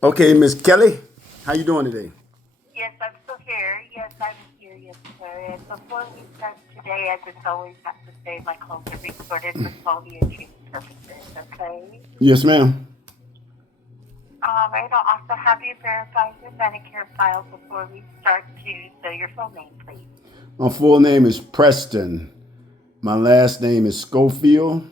Okay, Miss Kelly, how you doing today? Yes, I'm still here. Yes, I'm here. Yes, sir. And before we start today, I just always have to say my calls are recorded for quality and training purposes. Okay. Yes, ma'am. All right. I'll also have you verify your Medicare file before we start too. So your full name, please. My full name is Preston. My last name is Schofield.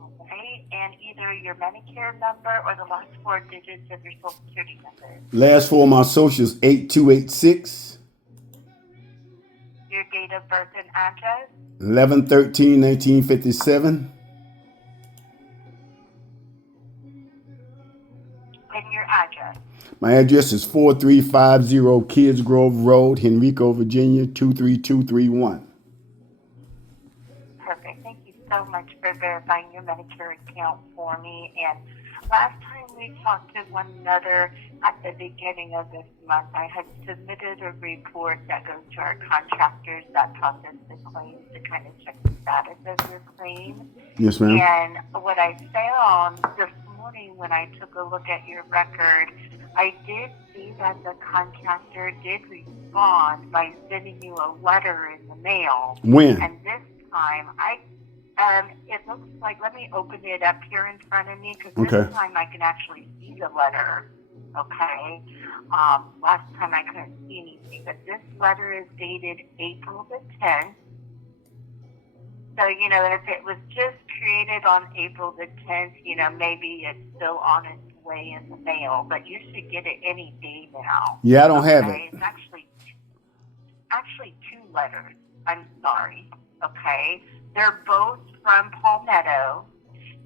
All right. And either your Medicare number or the last four digits of your Social Security number. Last four of my social is 8286. Your date of birth and address. 11/13/1957. And your address. My address is 4350 Kids Grove Road, Henrico, Virginia 23231. Perfect. Thank you so much for verifying your Medicare account for me. And last time we talked to one another at the beginning of this month, I had submitted a report that goes to our contractors that process the claims to kind of check the status of your claim. Yes, ma'am. And what I found this morning when I took a look at your record, I did see that the contractor did respond by sending you a letter in the mail. When? And this time, it looks like, let me open it up here in front of me because Okay. this time I can actually see the letter. Okay. Last time I couldn't see anything, but this letter is dated April the 10th. So, if it was just created on April the 10th, maybe it's still on its way in the mail, but you should get it any day now. Yeah, I don't have it. It's actually two letters. I'm sorry. Okay. They're both from Palmetto,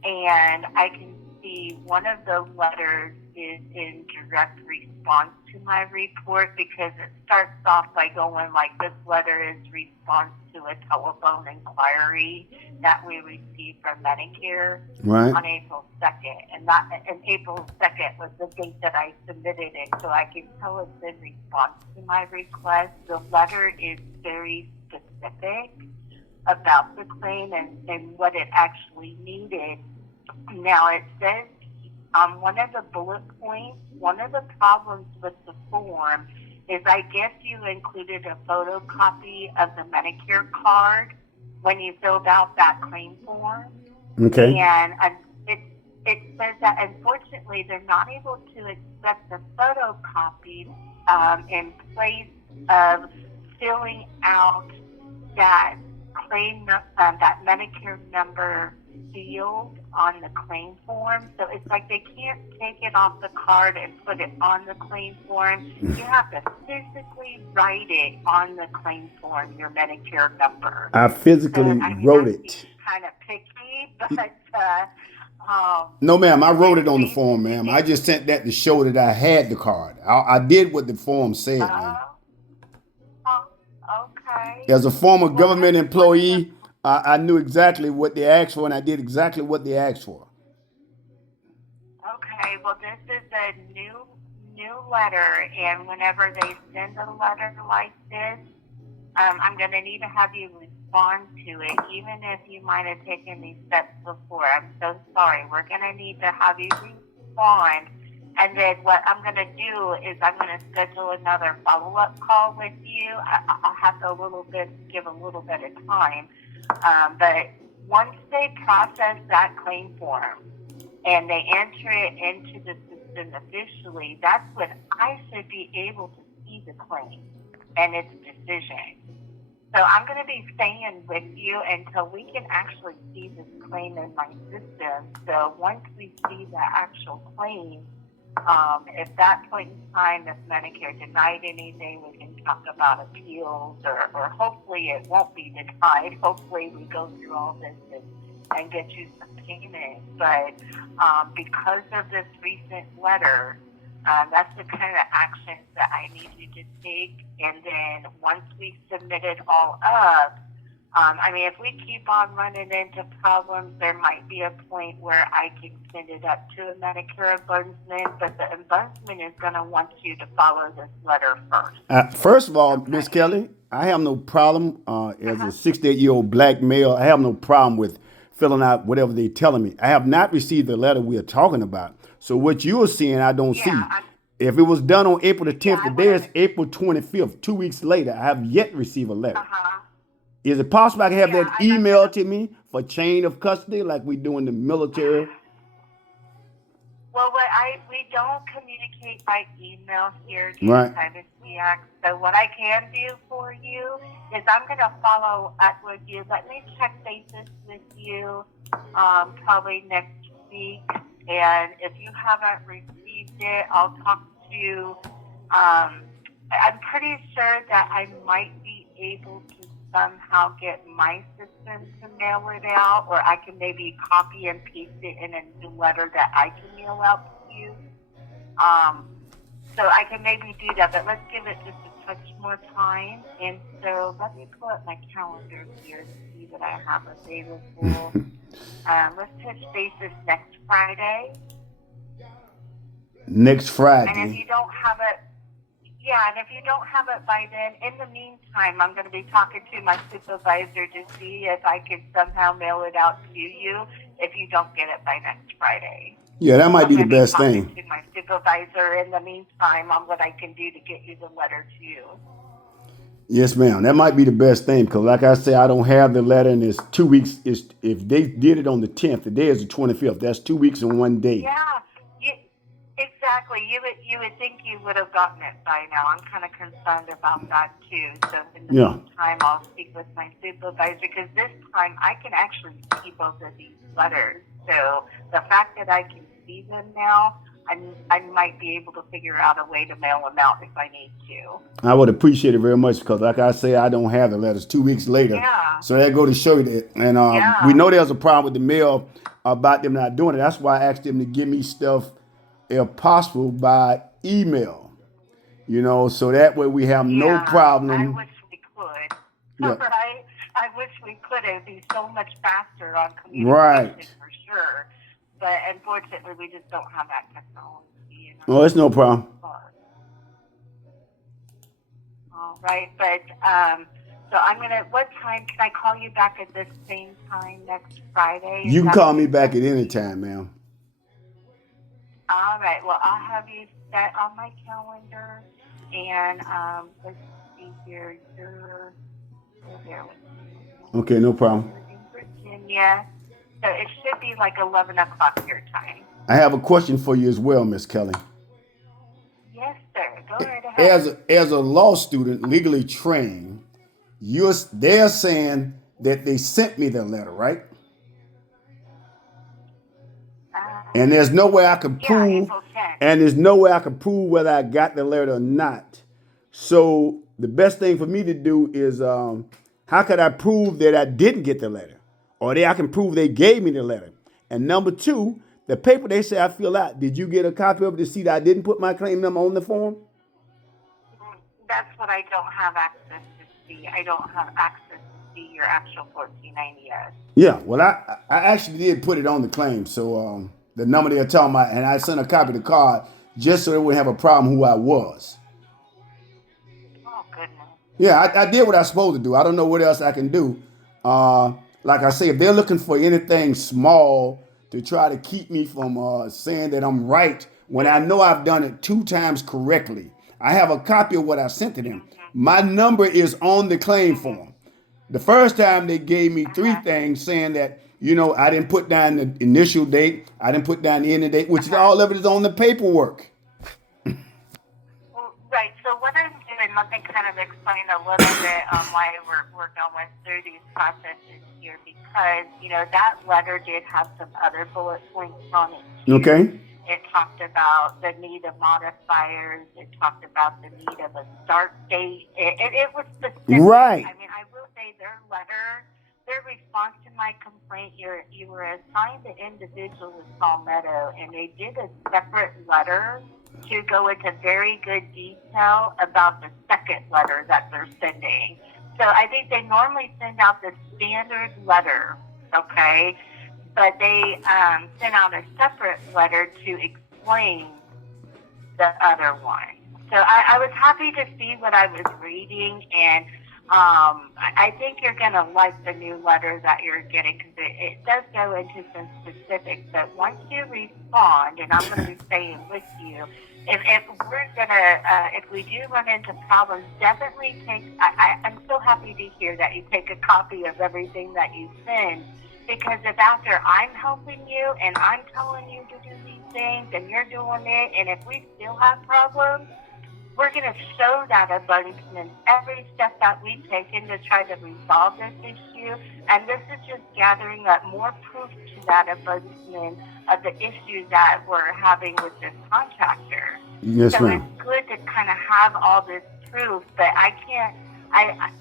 and I can see one of the letters is in direct response to my report because it starts off by going like, this letter is response to a telephone inquiry that we received from Medicare Right. on April 2nd. And April 2nd was the date that I submitted it, so I can tell it's in response to my request. The letter is very specific about the claim and what it actually needed. Now, it says on one of the bullet points, one of the problems with the form is I guess you included a photocopy of the Medicare card when you filled out that claim form. Okay. And it says that unfortunately they're not able to accept the photocopy in place of filling out that that Medicare number field on the claim form. So it's like they can't take it off the card and put it on the claim form. You have to physically write it on the claim form, your Medicare number. I physically wrote it. Kind of picky, but No, ma'am, I wrote it on the form, ma'am. I just sent that to show that I had the card. I did what the form said, ma'am. Okay. As a former government employee, I knew exactly what they asked for, and I did exactly what they asked for. Okay, well, this is a new letter, and whenever they send a letter like this, I'm going to need to have you respond to it, even if you might have taken these steps before. I'm so sorry. We're going to need to have you respond, and then what I'm going to do is I'm going to schedule another follow-up call with you. I'll have to give a little bit of time, but once they process that claim form, and they enter it into the system officially, that's when I should be able to see the claim and its decision. So I'm going to be staying with you until we can actually see this claim in my system. So once we see the actual claim, at that point in time, if Medicare denied anything, we can talk about appeals, or hopefully it won't be denied. Hopefully we go through all this and get you some payment. But because of this recent letter, that's the kind of actions that I need you to take. And then once we submit it all up, if we keep on running into problems, there might be a point where I can send it up to a Medicare ombudsman, but the ombudsman is going to want you to follow this letter first. First of all, Miss Kelly, I have no problem as a 68-year-old black male. I have no problem with filling out whatever they're telling me. I have not received the letter we are talking about. So what you're seeing, I don't see. If it was done on April the 10th, today is April 25th, 2 weeks later. I have yet to receive a letter. Is it possible I can have that emailed to me for chain of custody like we do in the military? Well, we don't communicate by email here due to Privacy Act. So what I can do for you is I'm going to follow up with you. Let me check basis with you probably next week. And if you haven't received it, I'll talk to, I'm pretty sure that I might be able to somehow get my system to mail it out, or I can maybe copy and paste it in a new letter that I can mail out to you. So I can maybe do that, but let's give it just a touch more time. And so let me pull up my calendar here to see what I have available. Let's touch bases next Friday. Next Friday. And if you don't have it, and if you don't have it by then, in the meantime, I'm going to be talking to my supervisor to see if I can somehow mail it out to you if you don't get it by next Friday. Yeah, that might be the best thing. To my supervisor in the meantime on what I can do to get you the letter to you. Yes, ma'am. That might be the best thing because, like I say, I don't have the letter, and it's 2 weeks. If they did it on the 10th, today is the 25th. That's 2 weeks and 1 day. Yeah. Exactly. You would think you would have gotten it by now. I'm kind of concerned about that too. So in the meantime, I'll speak with my supervisor because this time I can actually see both of these letters. So the fact that I can see them now, I might be able to figure out a way to mail them out if I need to. I would appreciate it very much because, like I say, I don't have the letters 2 weeks later. Yeah. So that go to show you that. And we know there's a problem with the mail about them not doing it. That's why I asked them to give me stuff, if possible, by email, so that way we have no problem. I wish we could. Right? I wish we could. It would be so much faster on communication for sure. But unfortunately, we just don't have that technology. Oh, it's no problem. All right. But so I'm going to, what time can I call you back at this same time next Friday? You can call me back at any time, ma'am. All right. Well, I'll have you set on my calendar. And let's see here. You're there with me. Okay, no problem. In Virginia. So it should be like 11 o'clock your time. I have a question for you as well, Miss Kelly. Yes, sir. Go right ahead. As a law student, legally trained, they're saying that they sent me the letter, right? And there's no way I can prove, whether I got the letter or not. So the best thing for me to do is, how could I prove that I didn't get the letter? Or I can prove they gave me the letter. And number two, the paper they say I fill out, did you get a copy of it to see that I didn't put my claim number on the form? That's what I don't have access to see. I don't have access to see your actual 1490S. Yeah, well, I actually did put it on the claim. So, the number they're talking about, and I sent a copy of the card just so they wouldn't have a problem who I was. Oh, goodness. Yeah, I did what I was supposed to do. I don't know what else I can do. Like I say, if they're looking for anything small to try to keep me from saying that I'm right when I know I've done it 2 times correctly, I have a copy of what I sent to them. My number is on the claim form. The first time they gave me 3 things saying that, I didn't put down the initial date. I didn't put down the ending date, which is all of it is on the paperwork. Well, right. So what I'm doing, let me kind of explain a little bit on why we're going through these processes here, because, that letter did have some other bullet points on it too. Okay. It talked about the need of modifiers. It talked about the need of a start date. It was specific. Right. I mean, I will say their response to my complaint, you were assigned the individual with Palmetto, and they did a separate letter to go into very good detail about the second letter that they're sending. So I think they normally send out the standard letter, okay? But they sent out a separate letter to explain the other one. So I was happy to see what I was reading, and I think you're going to like the new letter that you're getting because it does go into some specifics. But once you respond, and I'm going to be staying with you, if we're going to, if we do run into problems, definitely take, I'm so happy to hear that you take a copy of everything that you send. Because if after I'm helping you and I'm telling you to do these things and you're doing it, and if we still have problems, we're going to show that abundance every step that we've taken to try to resolve this issue. And this is just gathering up more proof to that abundance of the issues that we're having with this contractor. Yes, So ma'am. it's good to kind of have all this proof, but I can't.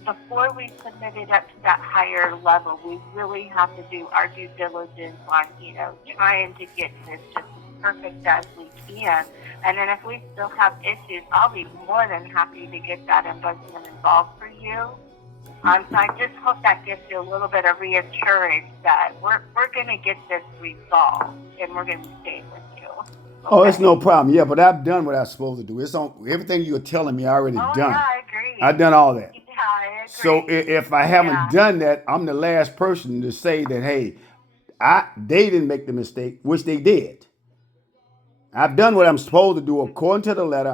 Before we submit it up to that higher level, we really have to do our due diligence on, trying to get this just as perfect as we can. And then if we still have issues, I'll be more than happy to get that ombudsman involved for you. So I just hope that gives you a little bit of reassurance that we're going to get this resolved and we're going to be staying with you. Oh, it's Okay. no problem. Yeah, but I've done what I'm supposed to do. It's on everything you're telling me. I already Oh yeah, done. I I've agree. done all that. Yeah, I So agree. if I haven't Yeah. done that, I'm the last person to say that. Hey, they didn't make the mistake, which they did. I've done what I'm supposed to do according to the letter.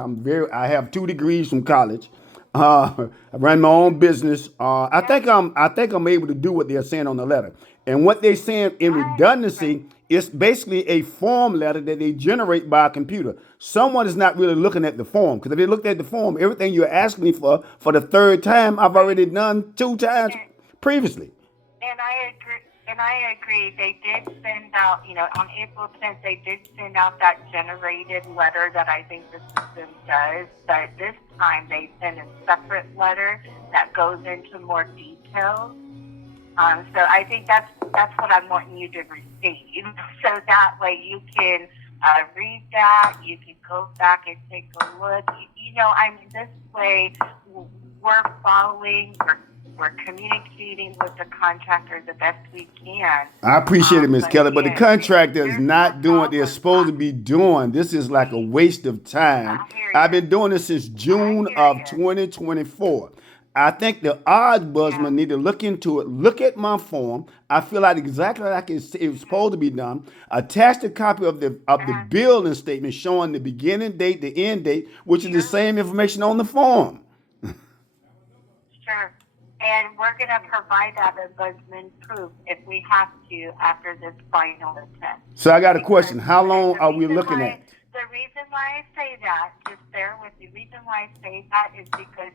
I have 2 degrees from college. I run my own business. Yeah. I think I'm able to do what they're saying on the letter. And what they're saying in Right. Right. redundancy is basically a form letter that they generate by a computer. Someone is not really looking at the form, because if they looked at the form, everything you're asking me for the third time, I've Right. already done 2 times And, previously. and I agree. And I agree. They did send out, on April 10th, they did send out that generated letter that I think the system does. But this time they sent a separate letter that goes into more details. So I think that's what I'm wanting you to receive. So that way you can read that. You can go back and take a look. I mean, this way we're following. We're communicating with the contractor the best we can. I appreciate it, Miss But Kelly, but the again, contractor is there's no not doing what they're problem. supposed to be doing. This is like a waste of time. I hear I've you. been doing this since I June hear of you. 2024. I think the ombudsman Yeah. need to look into it. Look at my form. I fill out exactly like it was Mm-hmm. supposed to be done. Attach a copy of the Uh, billing statement showing the beginning date, the end date, which is the sure. same information on the form. Sure. And we're going to provide that ombudsman proof if we have to after this final attempt. So I got a Because question. How long the are we reason looking why at? the reason why I say that, just bear with me. The reason why I say that is because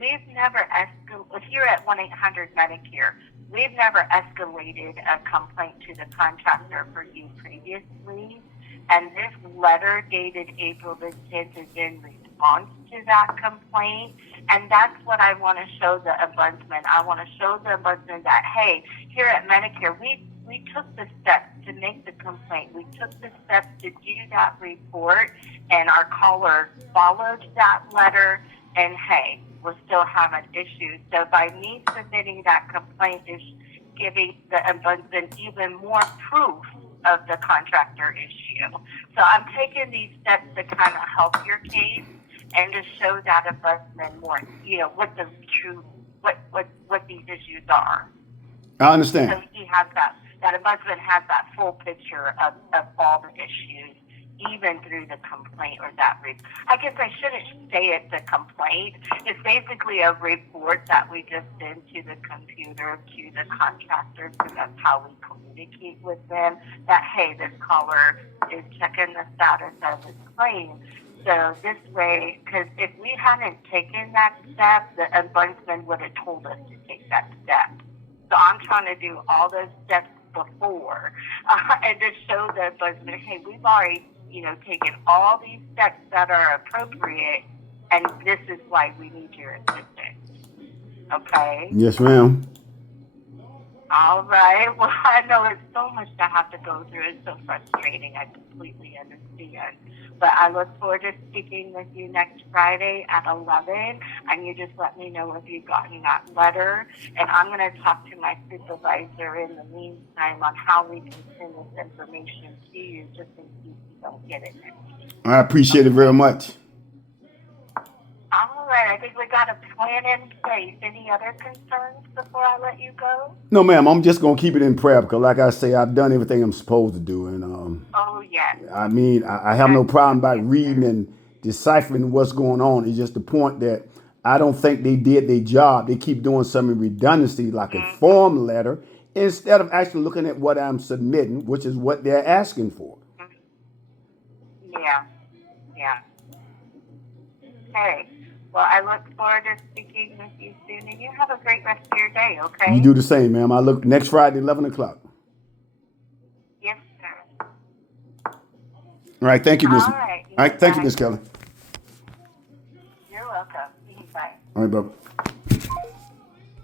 we've never escalated here at 1-800 Medicare. We've never escalated a complaint to the contractor for you previously. And this letter dated April the 10th is in response to that complaint. And that's what I want to show the ombudsman. I want to show the ombudsman that, hey, here at Medicare, we took the steps to make the complaint. We took the steps to do that report, and our caller followed that letter, and hey, we're still having issues. So by me submitting that complaint is giving the ombudsman even more proof of the contractor issue. So I'm taking these steps to kind of help your case and to show that ombudsman more, what the true, what these issues are. I So understand. he has that ombudsman has that full picture of all the issues, even through the complaint or that report. I guess I shouldn't say it's a complaint. It's basically a report that we just send to the computer, to the contractor, because that's how we communicate with them, that, hey, this caller is checking the status of his claim. So this way, because if we hadn't taken that step, the ombudsman would have told us to take that step. So I'm trying to do all those steps before and to show the ombudsman, hey, we've already, taken all these steps that are appropriate, and this is why we need your assistance. Okay? Yes, ma'am. All right. Well, I know it's so much to have to go through. It's so frustrating. I completely understand. But I look forward to speaking with you next Friday at 11. And you just let me know if you've gotten that letter. And I'm going to talk to my supervisor in the meantime on how we can send this information to you just in case you don't get it next week. I appreciate it very Okay? much. All right. I think we got a plan in place. Any other concerns before I let you go? No, ma'am. I'm just gonna keep it in prayer because, like I say, I've done everything I'm supposed to do, and Oh, yes. I mean, I have no That's problem by yes, reading sir. and deciphering what's going on. It's just the point that I don't think they did their job. They keep doing some redundancy, like a Mm-hmm. form letter, instead of actually looking at what I'm submitting, which is what they're asking for. Yeah, yeah. Okay. Well, I look forward to speaking with you soon, and you have a great rest of your day, You okay? do the same, ma'am. I look next Friday, 11 o'clock. Yes, sir. All right, thank you, Miss. All All right. right, thank you, Bye. Miss Kelly. You're welcome. Bye. All right, bye.